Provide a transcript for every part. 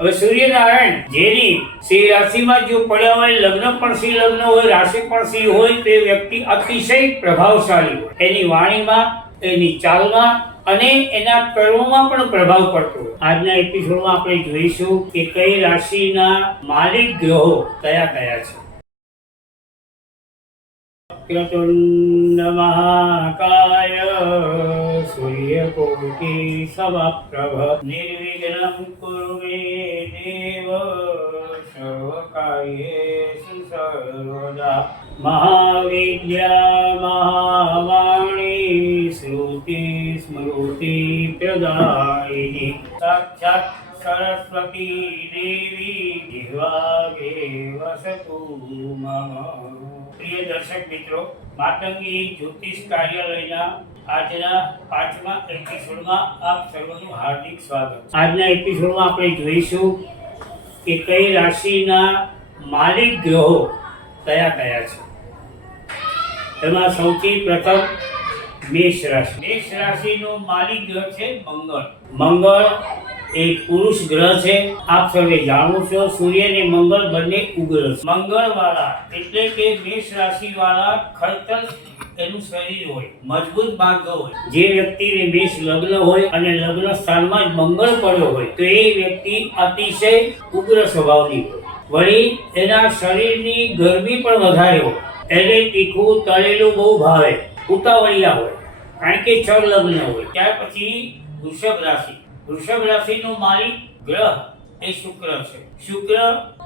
હવે સૂર્યનારાયણ જેની સિંહ રાશિમાં જો પડ્યા હોય, લગ્ન પણ સિંહ લગ્ન હોય, રાશિ પણ સિંહ હોય, તે વ્યક્તિ અતિશય પ્રભાવશાળી હોય. એની વાણીમાં, એની ચાલમાં અને એના કર્મોમાં પણ પ્રભાવ પડતો હોય. આજના એપિસોડમાં આપણે જોઈશું કે કઈ રાશિના માલિક ગ્રહો કયા કયા છે. વક્રતુંડ મહાકાય સૂર્યકોટિ સમપ્રભ નિર્વિઘ્नं કુરુ મે દેવ સર્વકાર્યેષુ સર્વદા. મહાવિદ્યા મહાવાણી શ્રુતિ સ્મૃતિ પ્રદાયિની સાક્ષાત સરસ્વતી દેવી જીહ્વાગે વસતુ મમ. પ્રિય દર્શક મિત્રો, માતંગી જ્યોતિષ કાર્યાલયના આજના 5મા એપિસોડમાં આપ સર્વનું હાર્દિક સ્વાગત. આજના એપિસોડમાં આપણે જોઈશું કે કઈ રાશિના માલિક ગ્રહો કયા કયા છે. એમાં સૌથી પ્રથમ મેષ રાશિ. મેષ રાશિનો માલિક ગ્રહ છે મંગળ. મંગળ એ પુરુષ ગ્રહ છે. આપ સર્વે જાણો છો, સૂર્ય અને મંગળ બંને ઉગ્ર છે. મંગળ વાળા એટલે કે મેષ રાશિ વાળા ખડતલ એનું શરીર હોય, મજબૂત ભાગ હોય. જે વ્યક્તિને મેષ લગ્ન હોય અને લગ્ન સ્થાનમાં જ મંગળ પડ્યો હોય તો એ વ્યક્તિ અતિશય ઉગ્ર સ્વભાવની હોય. વળી એના શરીરની ગરમી પણ વધારે હોય. એને તીખું તળેલું બહુ ભાવે, ઉતાવળિયા હોય, કારણ કે છ લગ્ન હોય. ત્યાર પછી વૃષભ રાશિ. વૃષભ રાશિનો માલિક ગ્રહ એ શુક્ર છે. શુક્ર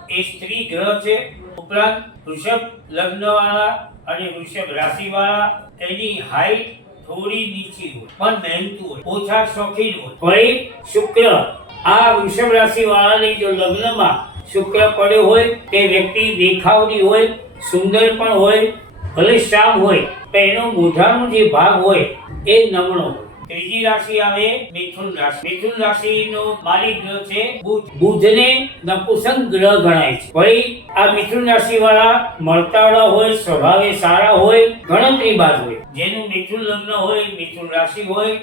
એ સ્ત્રી ગ્રહ છે. ઉપરાંત વૃષભ લગ્ન વાળા અને વૃષભ રાશિ વાળા એની હાઈટ થોડી નીચી હોય, પણ મહેનતુ હોય, ઓછા શોખીન હોય. વળી શુક્ર આ વૃષભ રાશિ વાળાની જો લગ્નમાં શુક્ર પડ્યો હોય તે વ્યક્તિ દેખાવની હોય, સુંદર પણ હોય, ભલે શ્યામ હોય, પણ એનો મોઢાનો જે ભાગ હોય એ નમણો હોય. ત્રીજી રાશિ આવે મિથુન રાશિ. મિથુન રાશિનો માલિક ગ્રહ છે બુધ. બુધને નપુંસક ગ્રહ ગણાય છે. વળી આ મિથુન રાશિ વાળા મળતાળા હોય, સ્વભાવે સારા હોય, ગણતરીબાજ હોય. જેનું મિથુન લગ્ન હોય, મિથુન રાશિ હોય,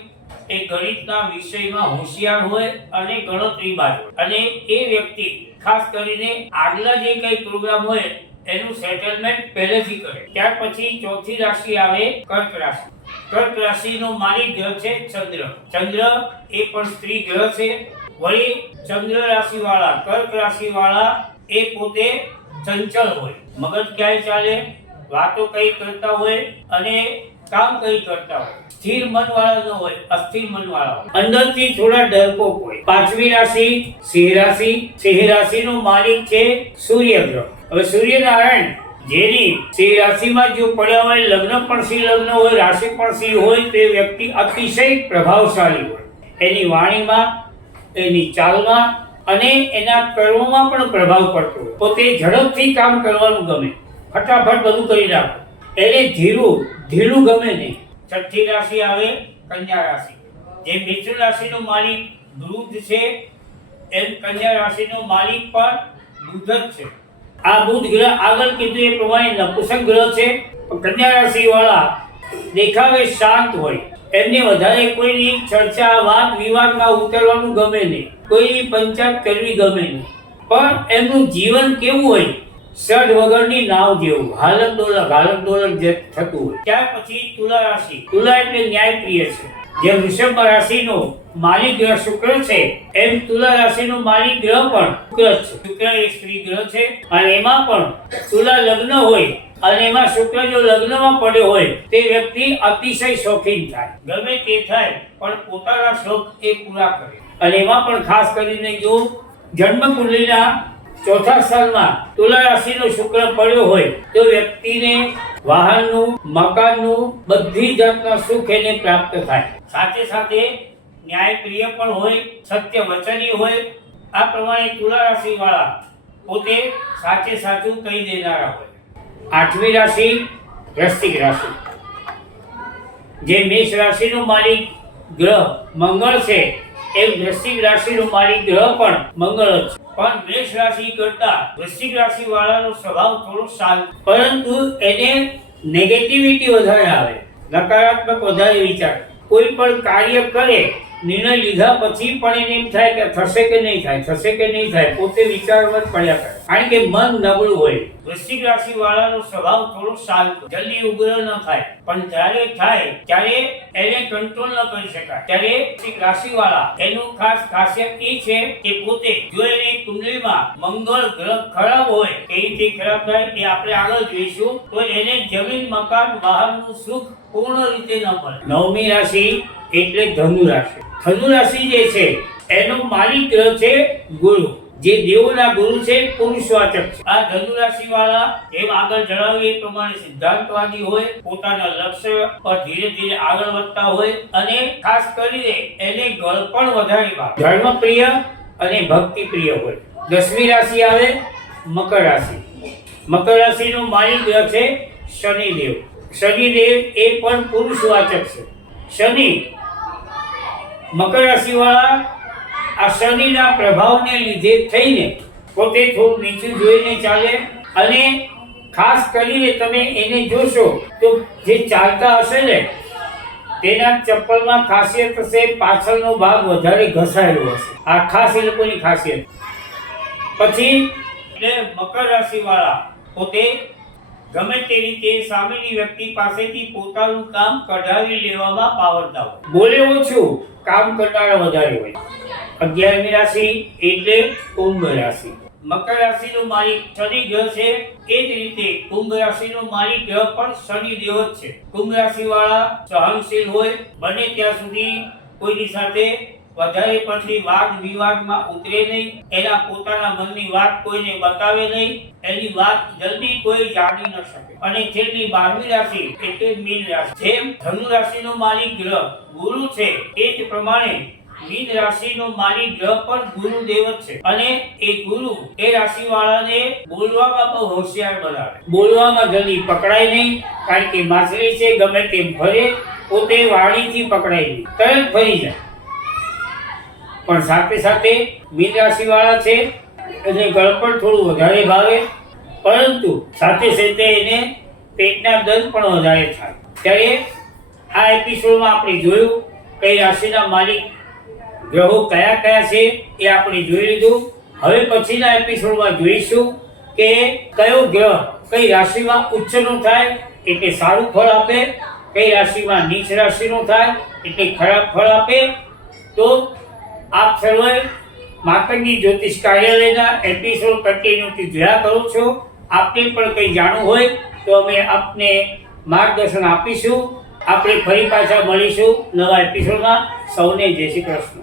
એ ગણિતના વિષયમાં હોશિયાર હોય અને ગણતરીબાજ હોય. અને એ વ્યક્તિ ખાસ કરીને આગલા જે કઈ પ્રોગ્રામ હોય એનું સેટલમેન્ટ પહેલેથી કરે. ત્યાર પછી ચોથી રાશિ આવે કર્ક રાશિ. કર્ક રાશિનો માલિક ગ્રહ છે ચંદ્ર. ચંદ્ર એ પણ સ્ત્રી ગ્રહ છે. વળી ચંદ્ર રાશિ વાળા, કર્ક રાશિ વાળા એ પોતે ચંચળ હોય, મગજ ક્યાંય ચાલે, વાતો કઈ કરતા હોય અને કામ કઈ કરતા હોય. સ્થિર મન વાળા ન હોય, અસ્થિર મન વાળા હોય. અંદરથી થોડા ડરપોક હોય. પાંચમી રાશિ સિંહ રાશિ. સિંહ રાશિનો માલિક છે સૂર્ય ગ્રહ. હવે સૂર્યનારાયણ જેની સિંહ રાશિમાં જો પડ્યા હોય, લગ્ન પણ સિંહ લગ્ન હોય, રાશિ પણ સિંહ હોય, તે વ્યક્તિ અતિશય પ્રભાવશાળી હોય. એની વાણીમાં, એની ચાલમાં અને એના કર્મોમાં પણ પ્રભાવ પડતો હોય. પોતે ઝડપથી કામ કરવાનું ગમે, ફટાફટ બધું કરી નાખે. એને ધીરું ગમે નહીં. છઠ્ઠી રાશિ આવે કન્યા રાશિ. જે મિથુન રાશિનો માલિક બુધ છે એમ કન્યા રાશિનો માલિક પણ બુધ જ છે. આ બુધ ગ્રહ આગળ કીધું એ પ્રમાણે નપુંસક ગ્રહ છે. કન્યા રાશિ વાળા દેખાવે શાંત હોય. એમને વધારે કોઈની ચર્ચા, વાદ વિવાદમાં ઉતરવાનું ગમે નહીં, કોઈની પંચાયત કરવી ગમે નહીં. પણ એમનું જીવન કેવું હોય, સડ વગરની નાવ જેવું, હાલત ડોલક જે થતું હોય. ત્યાર પછી તુલા રાશિ. તુલા એટલે ન્યાયપ્રિય છે. જે વૃષભ રાશિનો માલિક ગ્રહ શુક્ર છે એમ તુલા રાશિનો માલિક ગ્રહ પણ શુક્ર છે. શુક્ર એ સ્ત્રી ગ્રહ છે અને એમાં પણ તુલા લગ્ન હોય અને એમાં શુક્ર જો લગ્નમાં પડ્યો હોય તે વ્યક્તિ અતિશય શોખીન થાય. ગમે તે થાય પણ પોતાના શોખ એ પૂરા કરે. અને એમાં પણ ખાસ કરીને જો જન્મ કુંડલીના ચોથા સ્થાનમાં તુલા રાશિનો શુક્ર પડ્યો હોય તો વ્યક્તિને વાહનનું, મકાનનું, બધી જાતના સુખ એને પ્રાપ્ત થાય. સાથે સાથે ન્યાયપ્રિય પણ હોય, સત્ય વચની હોય. આ પ્રમાણે તુલા રાશિ વાળા પોતે સાચે સાચું કહી દેનારા હોય. આઠમી રાશિ વૃશ્ચિક રાશિ. જે મેષ રાશિનો માલિક ગ્રહ મંગળ છે એમ વૃશ્ચિક રાશિનો માલિક ગ્રહ પણ મંગળ જ છે. પણ મેષ રાશિ કરતા વૃશ્ચિક રાશિ વાળાનો સ્વભાવ થોડો શાંત, પરંતુ એને નેગેટિવિટી વધારે આવે, નકારાત્મક વધારે વિચાર. કોઈ પણ કાર્ય કરે નિર્ણય લીધા પછી પણ એને એમ થાય કે થશે કે નહીં થાય, થશે કે નહીં થાય, પોતે વિચારમાં જ પડ્યા કરે, કારણ કે મન નબળું હોય. વૃશ્ચિક રાશિ વાળાનો સ્વભાવ થોડો શાંત, જલ્દી ઉગ્ર ન થાય, પણ જ્યારે થાય ત્યારે એને કંટ્રોલ ન કરી શકાય. ત્યારે વૃશ્ચિક રાશિ વાળા એનું ખાસિયત એ છે કે પોતે જો એની કુંડળીમાં મંગળ ગ્રહ ખરાબ હોય, એ રીતે ખરાબ થાય એ આપણે આગળ જોઈશું, તો એને જમીન મકાન વાહનનું સુખ પૂર્ણ રીતે ન મળે. નવમી રાશિ એટલે ધનુ રાશિ. ધનુ રાશિ જે છે એનો માલિક ગ્રહ છે ગુરુ, જે દેવોના ગુરુ છે, પુરુષવાચક છે. આ ધનુ રાશિ વાળા એમ આગળ જણાવ્યું એ પ્રમાણે સિદ્ધાંતવાદી હોય, પોતાના લક્ષ્ય પર ધીરે ધીરે આગળ વધતા હોય, અને ખાસ કરીને એને ગળપણ વધારે ભાવે, ધર્મપ્રિય અને ભક્તિપ્રિય હોય. 10મી રાશિ આવે મકર રાશિ. મકર રાશિનો માલિક ગ્રહ છે શનિદેવ. શનિદેવ એ પણ પુરુષવાચક છે. શનિ મકર રાશિ વાળા આ શનિના પ્રભાવને લીધે થઈને પોતે થોડું નીચું જોઈને ચાલે, અને ખાસ કરીને તમે એને જોશો તો જે ચાલતા હશે ને તેના ચપ્પલમાં ખાસિયત હશે, પાછળનો ભાગ વધારે ઘસાયેલો હશે. આ ખાસ એ લોકોની ખાસિયત. પછી એટલે મકર રાશિ વાળા પોતે ગમે તે રીતે સામેની વ્યક્તિ પાસેથી પોતાનું કામ કઢાવી લેવામાં પાવરદાર હોય. બોલે ઓછું, કામ કરનારા વધારે હોય. 11મી રાશિ એટલે કુંભ રાશિ. મકર રાશિનો માલિક શનિ ગ્રહ છે, એ જ રીતે કુંભ રાશિનો માલિક ગ્રહ પણ શનિદેવ જ છે. કુંભ રાશિ વાળા સહનશીલ હોય, બને ત્યાં સુધી કોઈની સાથે વધારે પડતી વાદ વિવાદમાં ઉતરે નહીં, એના પોતાના મનની વાત કોઈને બતાવે નહીં, એની વાત જલ્દી કોઈ જાણી ન શકે. અને છેલ્લી 12મી રાશિ એટલે મીન રાશિ. જેમ ધનુ રાશિનો માલિક ગ્રહ ગુરુ છે, એ જ પ્રમાણે મીન રાશિનો માલિક ગ્રહ પણ ગુરુદેવ જ છે. અને એ ગુરુ એ રાશિ વાળાને બોલવામાં બહુ હોશિયાર બનાવે. બોલવામાં જલ્દી પકડાય નહીં, કારણ કે માછલી છે, ગમે તેમ ફરે, પોતે વાણીથી પકડાય નહીં, તરત ફરી જાય. પણ સાથે સાથે મીન રાશિ વાળા છે એને ગળપણ થોડું વધારે ભાવે, પરંતુ સાથે સાથે એને પેટના દર્દ પણ વધારે થાય. ત્યારે આ એપિસોડમાં આપણે જોયું કઈ રાશિના માલિક ગ્રહો કયા કયા છે એ આપણે જોઈ લીધું. હવે પછીના એપિસોડમાં જોઈશું કે કયો ગ્રહ કઈ રાશિમાં ઉચ્ચનો થાય એટલે સારું ફળ આપે, કઈ રાશિમાં નીચ રાશિનો થાય એટલે ખરાબ ફળ આપે. તો આપ સર્વે માતંગી જ્યોતિષ કાર્યાલયના એપિસોડ કન્ટિન્યુટી જોયા કરો છો. આપને પણ કંઈ જાણવું હોય તો અમે આપને માર્ગદર્શન આપીશું. આપણે ફરી પાછા મળીશું નવા એપિસોડમાં. સૌને જય શ્રી કૃષ્ણ.